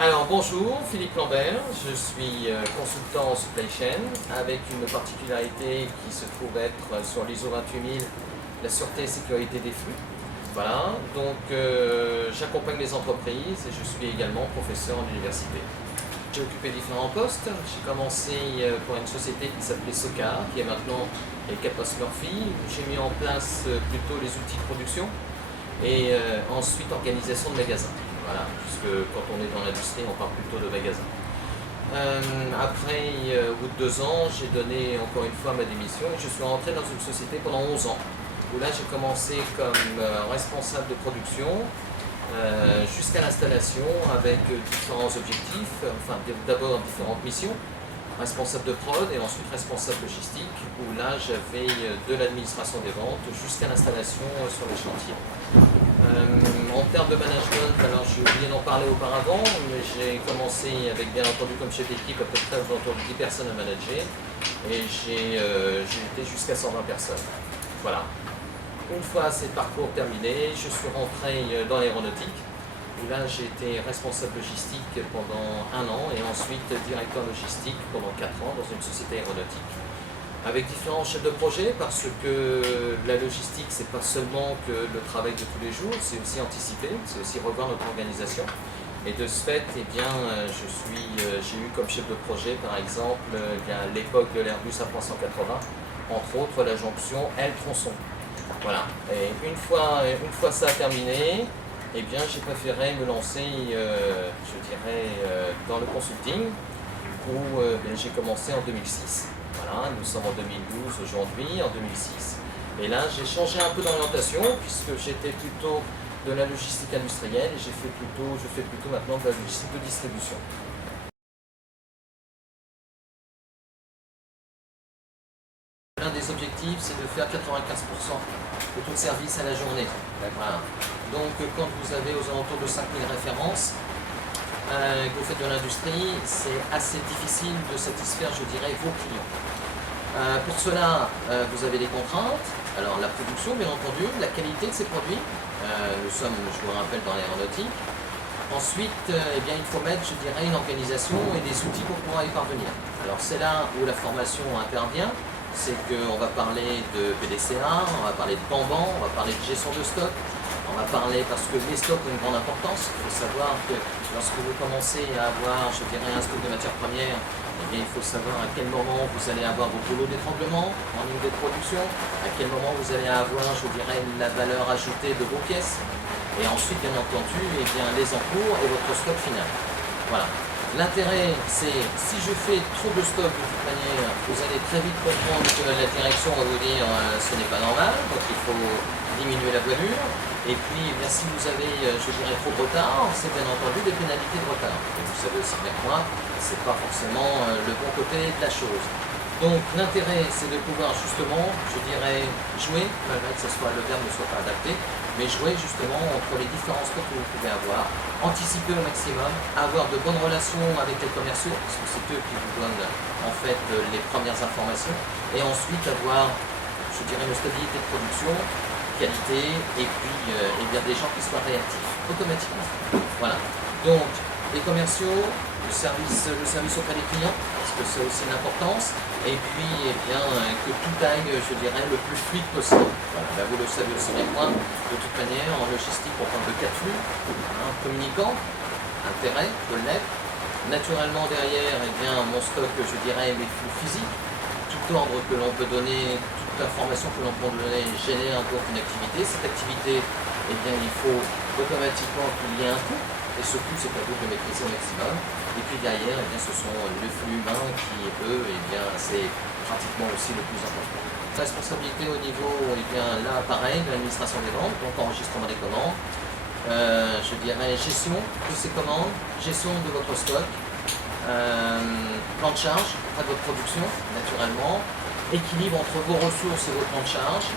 Alors bonjour, Philippe Lambert, je suis consultant en supply chain avec une particularité qui se trouve être sur l'ISO 28000, la sûreté et sécurité des flux. Voilà, donc j'accompagne les entreprises et je suis également professeur en université. J'ai occupé différents postes. J'ai commencé pour une société qui s'appelait Socar, qui est maintenant Kapos Murphy, où j'ai mis en place plutôt les outils de production et ensuite organisation de magasins. Voilà, puisque quand on est dans l'industrie, on parle plutôt de magasins. Après, au bout de 2 ans, j'ai donné encore une fois ma démission et je suis rentré dans une société pendant 11 ans, où là j'ai commencé comme responsable de production jusqu'à l'installation avec différents objectifs, enfin d'abord différentes missions, responsable de prod et ensuite responsable logistique, où là j'avais de l'administration des ventes jusqu'à l'installation sur les chantiers. En termes de management, alors j'ai oublié d'en parler auparavant, mais j'ai commencé avec bien entendu comme chef d'équipe à peu près autour de 10 personnes à manager et j'ai été jusqu'à 120 personnes. Voilà. Une fois ces parcours terminés, je suis rentré dans l'aéronautique où là j'ai été responsable logistique pendant 1 an et ensuite directeur logistique pendant 4 ans dans une société aéronautique, avec différents chefs de projet, parce que la logistique, c'est pas seulement que le travail de tous les jours, c'est aussi anticiper, c'est aussi revoir notre organisation. Et de ce fait, eh bien, j'ai eu comme chef de projet, par exemple, à l'époque de l'Airbus A380, entre autres la jonction L-Tronçon. Voilà. Et une fois ça terminé, eh bien, j'ai préféré me lancer, je dirais, dans le consulting, où j'ai commencé en 2006. Voilà, nous sommes en 2012 aujourd'hui, en 2006. Et là, j'ai changé un peu d'orientation puisque j'étais plutôt de la logistique industrielle et je fais plutôt maintenant de la logistique de distribution. L'un des objectifs, c'est de faire 95% de tout le service à la journée. Voilà. Donc, quand vous avez aux alentours de 5000 références, que vous faites de l'industrie, c'est assez difficile de satisfaire, je dirais, vos clients. Pour cela, vous avez des contraintes. Alors la production, bien entendu, la qualité de ces produits. Nous sommes, je vous le rappelle, dans l'aéronautique. Ensuite, bien, il faut mettre, je dirais, une organisation et des outils pour pouvoir y parvenir. Alors c'est là où la formation intervient. C'est qu'on va parler de PDCA, on va parler de Kanban, on va parler de gestion de stock. On va parler parce que les stocks ont une grande importance. Il faut savoir que lorsque vous commencez à avoir, je dirais, un stock de matières premières, eh bien, il faut savoir à quel moment vous allez avoir vos rouleaux d'étranglement en ligne de production, à quel moment vous allez avoir, je dirais, la valeur ajoutée de vos pièces, et ensuite, bien entendu, eh bien, les encours et votre stock final. Voilà. L'intérêt, c'est si je fais trop de stock de toute manière, vous allez très vite comprendre que la direction va vous dire ce n'est pas normal, donc il faut diminuer la voilure. Et puis, eh bien, si vous avez, je dirais, trop de retard, c'est bien entendu des pénalités de retard. Et vous savez aussi bien que moi, c'est pas forcément le bon côté de la chose. Donc l'intérêt, c'est de pouvoir justement, je dirais, jouer, malgré que le verbe ne soit pas adapté, mais jouer justement entre les différents stocks que vous pouvez avoir, anticiper au maximum, avoir de bonnes relations avec les commerciaux, parce que c'est eux qui vous donnent en fait les premières informations, et ensuite avoir, je dirais, une stabilité de production, qualité, et puis bien, des gens qui soient réactifs automatiquement. Voilà. Donc les commerciaux, le service auprès des clients, parce que c'est aussi une importance, et puis eh bien, que tout aille, je dirais, le plus fluide possible. Voilà. Là, vous le savez aussi bien que moi, de toute manière, en logistique, on parle de 4 flux, communicants, intérêt, collecte, naturellement derrière, eh bien, mon stock, je dirais, les flux physiques, tout ordre que l'on peut donner, toute information que l'on peut donner génère donc une activité. Cette activité, eh bien, il faut automatiquement qu'il y ait un coût. Et ce coût, c'est à vous de le maîtriser au maximum. Et puis derrière, eh bien, ce sont les flux humains qui, eux, eh bien, c'est pratiquement aussi le plus important. Responsabilité au niveau, eh bien, là, pareil, de l'administration des ventes, donc enregistrement des commandes, je dirais gestion de ces commandes, gestion de votre stock, plan de charge de votre production, naturellement, équilibre entre vos ressources et vos plans de charge.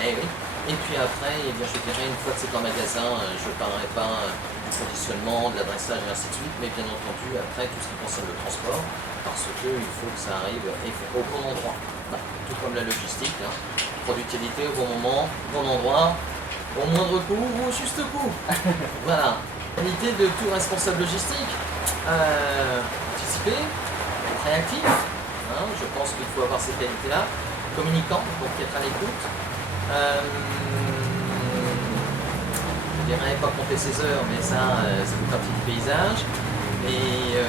Eh oui. Et puis après, eh bien, je dirais, une fois que c'est en magasin, je ne parlerai pas du conditionnement, de l'adressage et ainsi de suite, mais bien entendu, après, tout ce qui concerne le transport, parce qu'il faut que ça arrive au bon endroit. Bah, tout comme la logistique, hein. Productivité au bon moment, bon endroit, au moindre coût ou au juste coût. Voilà. Qualité de tout responsable logistique. anticiper, être réactif, hein, je pense qu'il faut avoir ces qualités-là, communicant, donc être à l'écoute, je dirais pas compter ses heures, mais ça fait partie du paysage, et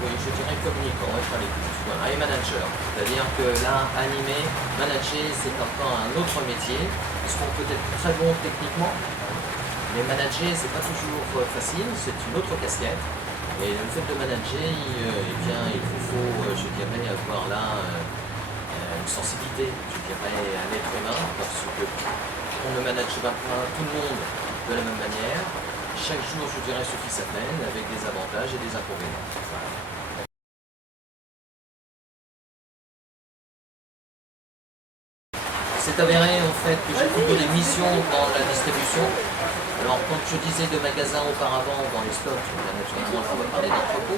oui, je dirais communicant, être à l'écoute, voilà, et manager, c'est-à-dire que là, animer, manager, c'est encore un autre métier, ils seront peut-être très bons techniquement, mais manager, c'est pas toujours facile, c'est une autre casquette. Et le fait de manager, eh bien, il vous faut, je dirais, avoir là une sensibilité, je dirais, à l'être humain, parce que on ne manage pas tout le monde de la même manière. Chaque jour, je dirais, suffit sa peine, avec des avantages et des inconvénients. Voilà. C'est avéré en fait que j'ai plutôt des missions dans la distribution. Alors quand je disais de magasins auparavant dans les stocks, bien naturellement on va parler d'entrepôt.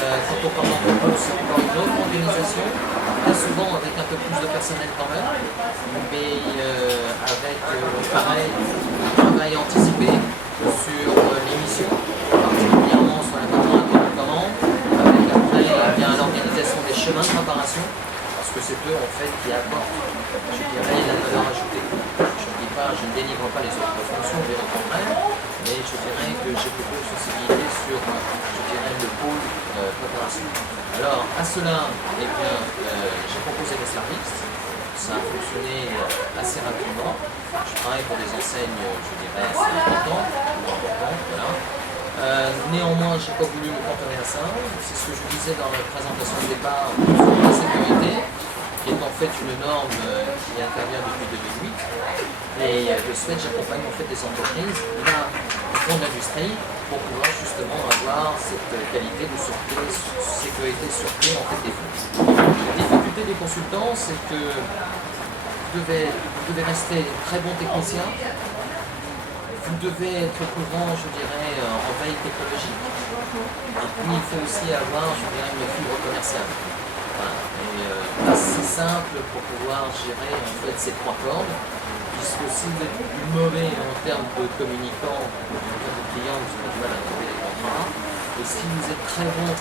Quand on parle d'entrepôt, c'est encore une autre organisation, très souvent avec un peu plus de personnel quand même, mais avec pareil, un travail anticipé sur les missions, particulièrement sur la partie de commande, avec après bien l'organisation des chemins de préparation. Parce que c'est eux en fait qui apportent, je dirais, la valeur ajoutée. Je ne dis pas, je ne délivre pas les autres fonctions, bien au contraire, mais je dirais que j'ai beaucoup de sensibilité sur, je dirais, le pôle préparation. Alors, à cela, eh bien, j'ai proposé des services, ça a fonctionné assez rapidement. Je travaille pour des enseignes, je dirais, assez importantes, voilà. Néanmoins, je n'ai pas voulu me cantonner à ça. C'est ce que je disais dans la présentation de départ sur la sécurité, qui est en fait une norme qui intervient depuis 2008. Et de ce fait, j'accompagne en fait des entreprises là, au fond de l'industrie pour pouvoir justement avoir cette qualité de sûreté, sécurité, sûreté en fait des flux. La difficulté des consultants, c'est que vous devez rester très bon technicien. Vous devez être au courant, je dirais, en veille technologique. Et puis, il faut aussi avoir, je dirais, une fibre commerciale. Voilà. Et assez simple pour pouvoir gérer en fait ces trois cordes. Puisque si vous êtes mauvais en termes de communicants, en termes de clients, vous avez du mal à trouver les contrats. Et si vous êtes très bon en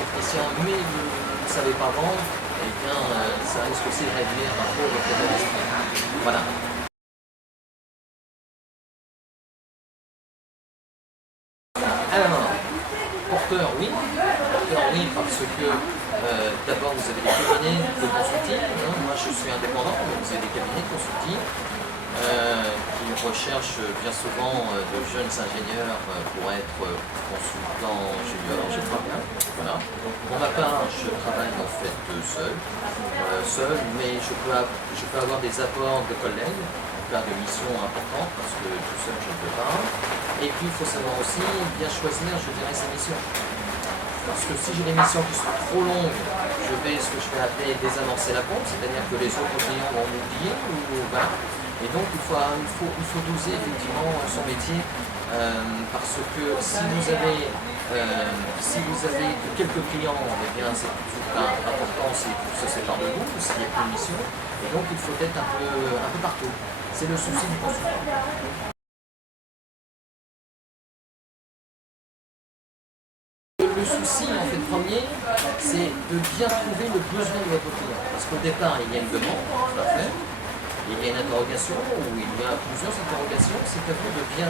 technicien, mais vous ne savez pas vendre, eh bien, ça risque aussi de réduire un peu votre état d'esprit. Voilà. Alors, porteur oui, parce que d'abord vous avez des cabinets de consulting, hein. Moi je suis indépendant, donc vous avez des cabinets de consulting qui recherchent bien souvent de jeunes ingénieurs pour être consultants juniors, je crois bien. Voilà. Pour ma part, je travaille en fait seul, mais je peux avoir des apports de collègues en cas de mission importante, parce que tout seul je ne peux pas. Et puis il faut savoir aussi bien choisir, je dirais, ses missions. Parce que si j'ai des missions qui sont trop longues, je vais ce que je vais appeler désamorcer la pompe, c'est-à-dire que les autres clients vont m'oublier. Voilà. Et donc il faut doser effectivement son métier, parce que si vous avez que quelques clients, eh bien c'est tout important, c'est qu'ils se séparent de vous, s'il n'y a plus de mission. Et donc il faut être un peu partout. C'est le souci du consultant. Le souci en fait premier, c'est de bien trouver le besoin de votre client. Parce qu'au départ, il y a une demande, tout à fait, il y a une interrogation, ou il y a plusieurs interrogations, c'est à vous de bien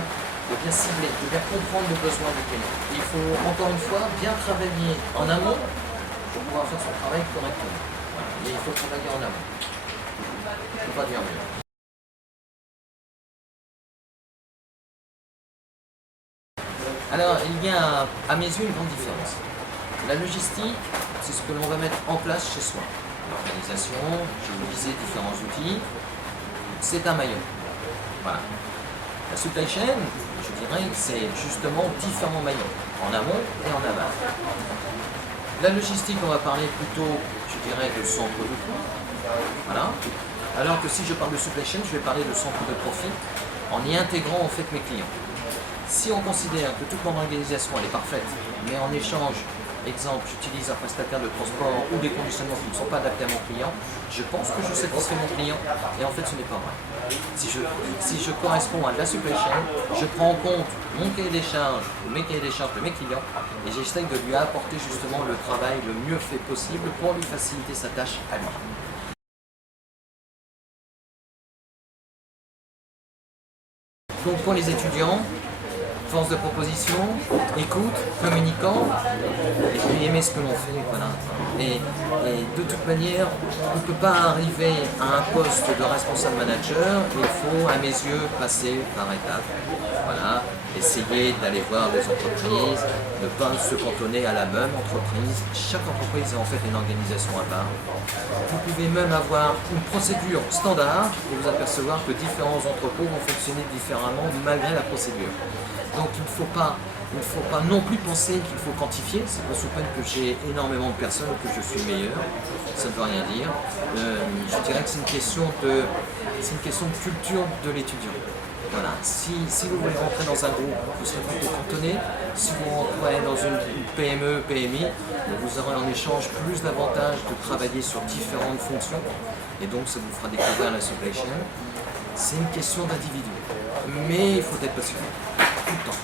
cibler, de bien comprendre le besoin du client. Il faut encore une fois bien travailler en amont pour pouvoir faire son travail correctement. Voilà. Et il faut travailler en amont. Je ne peux pas dire mieux. Alors, il y a à mes yeux une grande différence. La logistique, c'est ce que l'on va mettre en place chez soi. L'organisation, je vous disais différents outils, c'est un maillon. Voilà. La supply chain, je dirais que c'est justement différents maillons, en amont et en aval. La logistique, on va parler plutôt, je dirais, de centre de coût. Voilà. Alors que si je parle de supply chain, je vais parler de centre de profit en y intégrant en fait mes clients. Si on considère que toute mon organisation elle est parfaite, mais en échange, exemple, j'utilise un prestataire de transport ou des conditionnements qui ne sont pas adaptés à mon client, je pense que je satisfais mon client, et en fait ce n'est pas vrai. Si je corresponds à de la supply chain, je prends en compte mon cahier des charges, ou mes cahiers des charges de mes clients, et j'essaye de lui apporter justement le travail le mieux fait possible pour lui faciliter sa tâche à lui. Donc pour les étudiants, force de proposition, écoute, communicant, et puis aimer ce que l'on fait. Voilà. Et de toute manière, on ne peut pas arriver à un poste de responsable manager, il faut à mes yeux passer par étapes. Voilà. Essayer d'aller voir des entreprises, ne pas se cantonner à la même entreprise. Chaque entreprise est en fait une organisation à part. Vous pouvez même avoir une procédure standard et vous apercevoir que différents entrepôts vont fonctionner différemment malgré la procédure. Donc il ne faut pas non plus penser qu'il faut quantifier, c'est pas sous peine que j'ai énormément de personnes ou que je suis meilleur, ça ne veut rien dire. Je dirais que c'est une question de culture de l'étudiant. Voilà. Si vous voulez rentrer dans un groupe, vous serez plutôt cantonné. Si vous rentrez dans une PME, PMI, vous aurez en échange plus d'avantages de travailler sur différentes fonctions et donc ça vous fera découvrir la supply chain. C'est une question d'individu, mais il faut être passionné tout le temps.